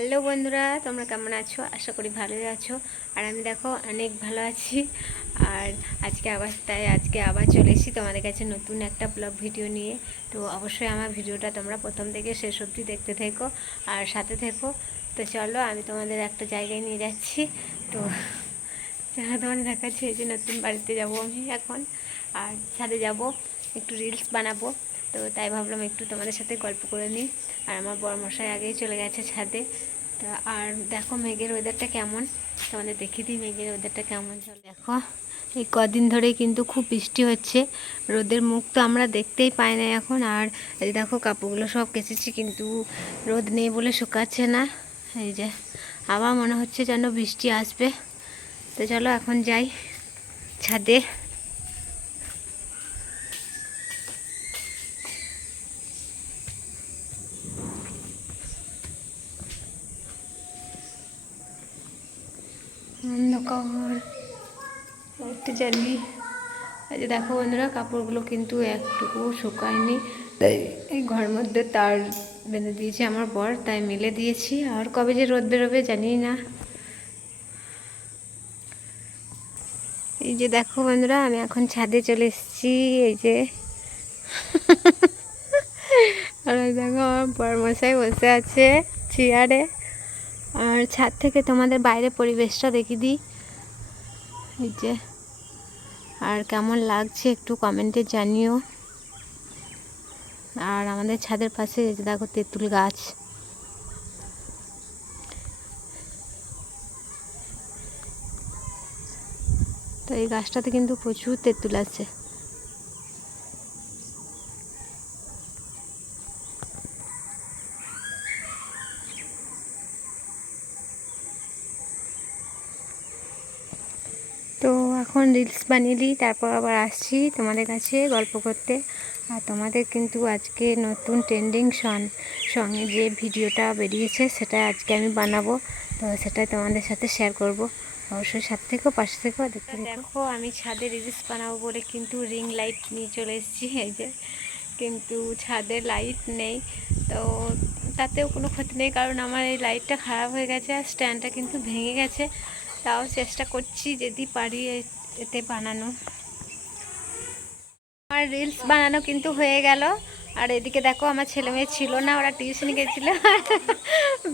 Hello বন্ধুরা, তোমরা কেমন আছো? আশা করি ভালোই আছো। আর আমি দেখো অনেক ভালো আছি। আর আজকে আবার চলে এসেছি তোমাদের কাছে নতুন একটা ব্লগ ভিডিও নিয়ে। তো অবশ্যই আমার ভিডিওটা তোমরা প্রথম থেকে শেষ অবধি দেখতে থেকো আর সাথে থেকো। তো চলো, আমি তোমাদের একটা জায়গায় নিয়ে যাচ্ছি। তো যারা তোমাদের দেখাচ্ছি, এই যে নতুন বাড়িতে যাব আমি এখন। আর ছাদে যাব, একটু রিলস বানাবো। তো তাই ভাবলাম একটু তোমাদের সাথে গল্প করে নিই। আর আমার বড়মশাই আগেই চলে গেছে ছাদে। তা আর দেখো মেঘের ওয়েদারটা কেমন, তোমাদের দেখিয়ে দিই মেঘের ওয়েদারটা কেমন। চলো দেখো, এই কদিন ধরেই কিন্তু খুব বৃষ্টি হচ্ছে। রোদের মুখ তো আমরা দেখতেই পাই না এখন। আর এই দেখো কাপড়গুলো সব কেচেছি, কিন্তু রোদ নেই বলে শুকাচ্ছে না। এই যে আবার মনে হচ্ছে যেন বৃষ্টি আসবে। তো চলো এখন যাই ছাদে। অন্ধকার, একটু জ্বালি। এই যে দেখো বন্ধুরা, কাপড়গুলো কিন্তু একটুকু শুকায়নি, তাই এই ঘরের মধ্যে তার বেঁধে দিয়েছে আমার বর, তাই মেলে দিয়েছি। আর কবে যে রোদ বেরোবে জানি না। এই যে দেখো বন্ধুরা, আমি এখন ছাদে চলে এসেছি। এই যে আর ওই দেখো আমার বরমশাই বসে আছে চেয়ারে। আর ছাদ থেকে তোমাদের বাইরে পরিবেশটা দেখিয়ে দিই। এই যে, আর কেমন লাগছে একটু কমেন্টে জানিও। আর আমাদের ছাদের পাশে এই যে দেখো তেঁতুল গাছ। তো এই গাছটাতে কিন্তু প্রচুর তেঁতুল আছে। তো এখন রিলস বানিয়ে দিই, তারপর আবার আসছি তোমাদের কাছে গল্প করতে। আর তোমাদের কিন্তু আজকে নতুন ট্রেন্ডিং সঙ্গে যে ভিডিওটা বেরিয়েছে সেটা আজকে আমি বানাবো। তো সেটাই তোমাদের সাথে শেয়ার করব। অবশ্যই সাথে থেকো, পাশে থেকো, দেখতে দেখো। আমি ছাদে রিলস বানাবো বলে কিন্তু রিং লাইট নিয়ে চলে এসেছি। এই যে, কিন্তু ছাদে লাইট নেই। তো তাতেও কোনো ক্ষতি নেই, কারণ আমার এই লাইটটা খারাপ হয়ে গেছে আর স্ট্যান্ডটা কিন্তু ভেঙে গেছে। তাও চেষ্টা করছি যদি পারি এতে বানানো। আমার রিলস বানানো কিন্তু হয়ে গেল। আর এদিকে দেখো, আমার ছেলে মেয়ে ছিল না, ওরা টিউশনি গেছিলো।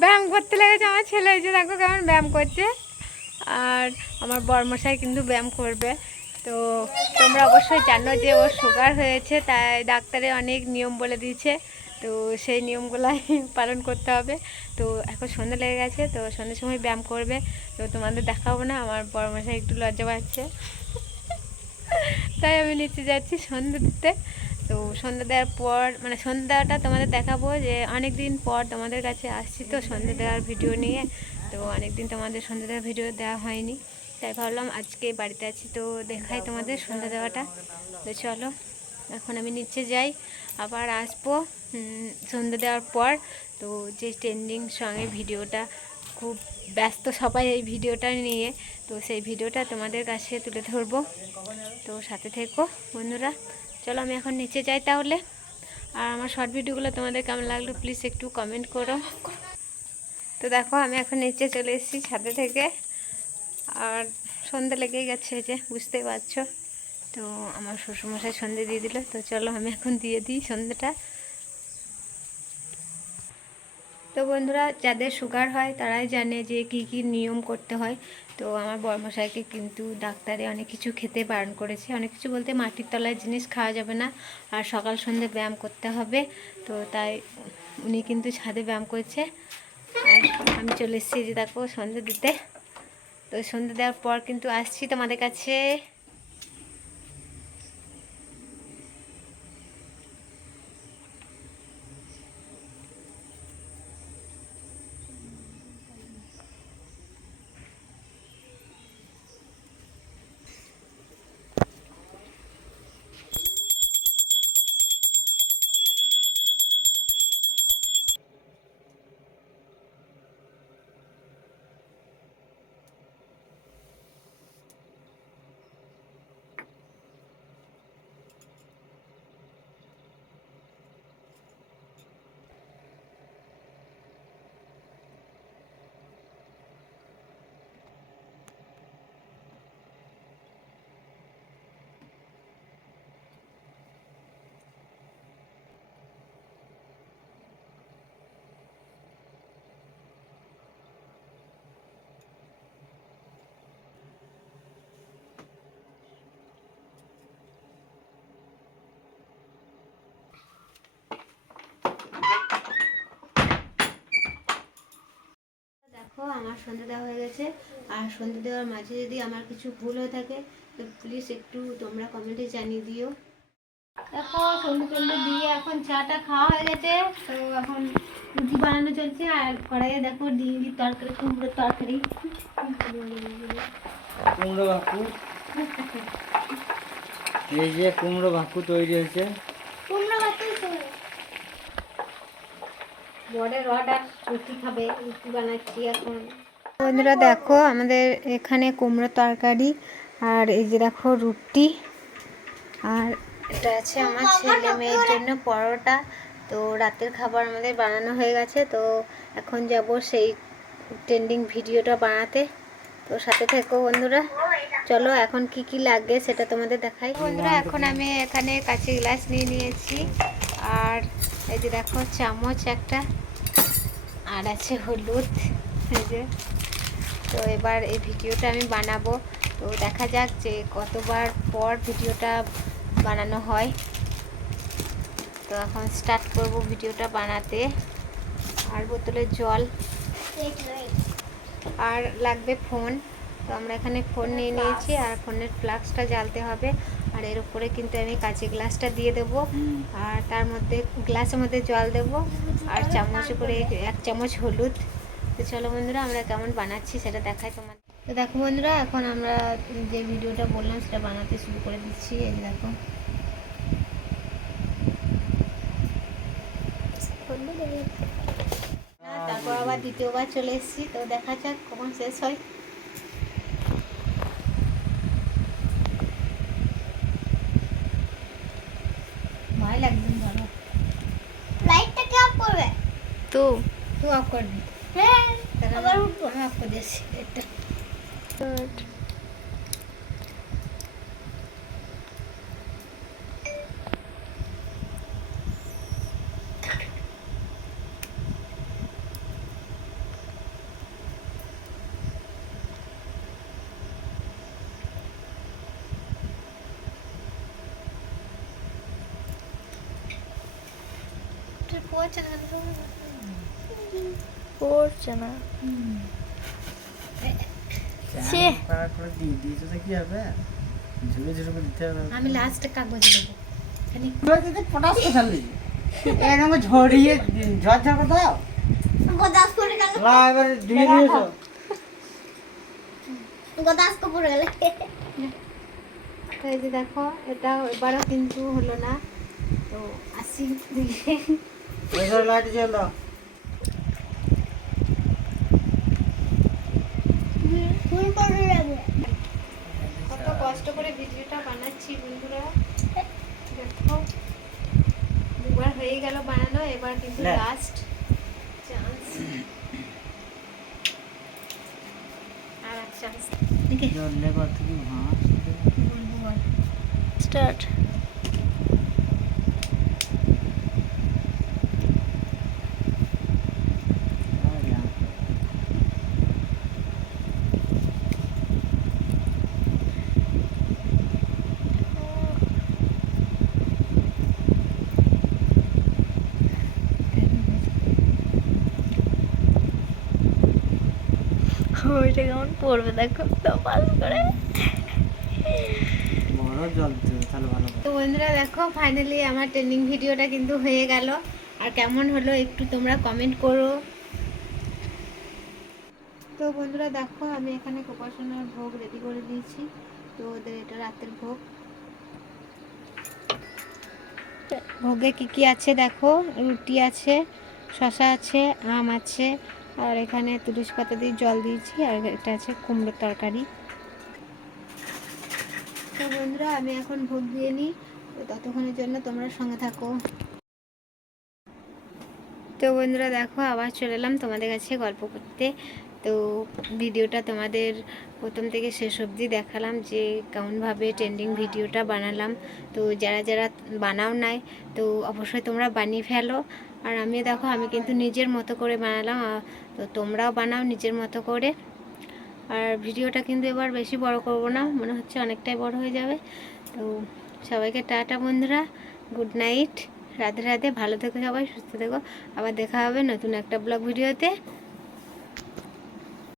ব্যায়াম করতে লেগেছে আমার ছেলে, এই যে দেখো কেমন ব্যায়াম করছে। আর আমার বরমশাই কিন্তু ব্যায়াম করবে। তো তোমরা অবশ্যই জানো যে ওর সুগার হয়েছে, তাই ডাক্তারে অনেক নিয়ম বলে দিয়েছে। তো সেই নিয়মগুলাই পালন করতে হবে। তো এখন সন্ধ্যা লেগে গেছে, তো সন্ধ্যের সময় ব্যায়াম করবে। তো তোমাদের দেখাবো না, আমার বরমশাই একটু লজ্জা পাচ্ছে, তাই আমি নিচে যাচ্ছি সন্ধ্যা দিতে। তো সন্ধ্যা দেওয়ার পর, মানে সন্ধ্যা দেওয়াটা তোমাদের দেখাবো, যে অনেক দিন পর তোমাদের কাছে আসছি তো সন্ধ্যা দেওয়ার ভিডিও নিয়ে। তো অনেক দিন তোমাদের সন্ধ্যা দেওয়ার ভিডিও দেওয়া হয়নি, তাই ভাবলাম আজকে বাড়িতে আছি তো দেখাই তোমাদের সন্ধ্যা দেওয়াটা। তো চলো এখন আমি নিচে যাই, আবার আসবো সন্ধ্যা দেওয়ার পর। তো যে ট্রেন্ডিং সঙ্গে ভিডিওটা, খুব ব্যস্ত সবাই এই ভিডিওটা নিয়ে, তো সেই ভিডিওটা তোমাদের কাছে তুলে ধরবো। তো সাথে থেকো বন্ধুরা। চলো আমি এখন নিচে যাই তাহলে। আর আমার শর্ট ভিডিওগুলো তোমাদের কেমন লাগলো প্লিজ একটু কমেন্ট করো। তো দেখো আমি এখন নিচে চলে এসেছি ছাদে থেকে। আর সন্ধ্যা লেগেই গেছে, এই যে বুঝতেই পারছো। তো আমার শ্বশুরমশাই সন্ধ্যে দিয়ে দিল, তো চলো আমি এখন দিয়ে দিই সন্ধ্যাটা। তো বন্ধুরা, যাদের সুগার হয় তারাই জানে যে কি কি নিয়ম করতে হয়। তো আমার বড়মশাইকে কিন্তু ডাক্তারে অনেক কিছু খেতে বারণ করেছে, অনেক কিছু বলতে মাটির তলার জিনিস খাওয়া যাবে না, আর সকাল সন্ধ্যে ব্যায়াম করতে হবে। তো তাই উনি কিন্তু ছাদে ব্যায়াম করছে। আর আমি চলে এসেছি যে দেখো সন্ধ্যে দিতে। তো সন্ধ্যে দেওয়ার পর কিন্তু আসছি তোমাদের কাছে। আমার সন্ধে দেওয়া হয়ে গেছে। আর সন্ধে দেওয়ার মাঝে যদি আমার কিছু ভুল হয়ে থাকে তো প্লিজ একটু তোমরা কমেন্টে জানিয়ে দিও। দেখো সন্ধে টন্ধে দিয়ে এখন চাটা খাওয়া হয়ে গেছে। তো এখন রুটি বানানো চলছে। আর কড়াইয়ে দেখো ডিম তরকারি, কুমড়োর তরকারি। কুমড়ো ভাকু, এই যে কুমড়ো ভাকু তৈরি হয়েছে। বড় রড আর রুটি খাবে, রুটি বানাচ্ছি এখন। বন্ধুরা দেখো আমাদের এখানে কুমড়ো তরকারি, আর এই যে দেখো রুটি, আর এটা আছে আমার ছেলে মেয়ের জন্য পরোটা। তো রাতের খাবার আমাদের বানানো হয়ে গেছে। তো এখন যাব সেই ট্রেন্ডিং ভিডিওটা বানাতে। তো সাথে থেকো বন্ধুরা। চলো এখন কি কি লাগে সেটা তোমাদের দেখাই। বন্ধুরা এখন আমি এখানে কাঁচি গ্লাস নিয়ে নিয়েছি, আর এই যে দেখো চামচ একটা, আর আছে হলুদ। এই যে তো এবার এই ভিডিওটা আমি বানাবো। তো দেখা যাক যে কতবার পর ভিডিওটা বানানো হয়। তো এখন স্টার্ট করব ভিডিওটা বানাতে। আর বোতলে জল, আর লাগবে ফোন। তো আমরা এখানে ফোন নিয়ে নিয়েছি, আর ফোনের ফ্লাক্সটা জ্বালতে হবে। আর এর উপরে কিন্তু আমি কাঁচি গ্লাসটা দিয়ে দেবো, আর তার মধ্যে গ্লাসের মধ্যে জল দেবো, আর চামচে করে 1 চামচ হলুদ। তো চলো বন্ধুরা আমরা কেমন বানাচ্ছি সেটা দেখাই তোমাদের। তো দেখো বন্ধুরা এখন আমরা যে ভিডিওটা বললাম সেটা বানাতে শুরু করে দিচ্ছি। এই দেখো তারপর আবার দ্বিতীয়বার চলে এসেছি। তো দেখা যাক কখন শেষ হয়। ভয় লাগছে ধরো। লাইটটা কে অফ করবে? তুই অফ করবি? হ্যাঁ, তাহলে আবার উঠবো। আমি অফ করে দিয়েছি এটা। পড়ছে না। আমি লাস্টে কাগজে দেবো। ঝরিয়ে ঝরঝর করে দাও। গোদাস পড়ে গেল। না এবার ধুয়ে নিয়েছো। গোদাস কো পড়ে গেল। তো এই যে দেখো এটা এবারও কিন্তু হলো না। তো আসি দিকে এবার লাইট জ্বাল দাও। ফুল পড়ে যাবে। কত কষ্ট করে ভিডিওটা বানাচ্ছি বন্ধুরা। দেখো দুবার হয়ে গেল বানানো, এবার কিন্তু লাস্ট চান্স। আর এক চান্স জ্বললে কত কি ভাঁজ। বলবো বল। স্টার্ট। ওইটা কেমন পড়বে দেখো টপাল করে। বড় জ্বলতে তাহলে ভালো। তো বন্ধুরা দেখো ফাইনালি আমার ট্রেনিং ভিডিওটা কিন্তু হয়ে গেল। আর কেমন হলো একটু তোমরা কমেন্ট করো। তো বন্ধুরা দেখো আমি এখানে উপাসনার ভোগ রেডি করে দিয়েছি। তো ওদের এটা রাতের ভোগ। ভোগে কি কি আছে দেখো, রুটি আছে, শসা আছে, আম আছে, আর এখানে তুলসী পাতা দিয়ে জল দিয়েছি, আর এটা আছে কুমড়োর তরকারি। তো বন্ধুরা আমি এখন ভোগ দিয়ে নিই। তো ততক্ষণের জন্য তোমরা সঙ্গে থাকো। তো বন্ধুরা দেখো আবার চলে এলাম তোমাদের কাছে গল্প করতে। তো ভিডিওটা তোমাদের প্রথম থেকে শেষ অবধি দেখালাম যে কেমনভাবে ট্রেন্ডিং ভিডিওটা বানালাম। তো যারা যারা বানাও নাই তো অবশ্যই তোমরা বানিয়ে ফেলো। আর আমি দেখো আমি কিন্তু নিজের মতো করে বানালাম। তো তোমরাও বানাও নিজের মতো করে। আর ভিডিওটা কিন্তু এবার বেশি বড় করব না, মনে হচ্ছে অনেকটাই বড় হয়ে যাবে। তো সবাইকে টাটা বন্ধুরা, গুড নাইট, রাধে রাধে, ভালো থেকো সবাই, সুস্থ থেকো। আবার দেখা হবে নতুন একটা ব্লগ ভিডিওতে।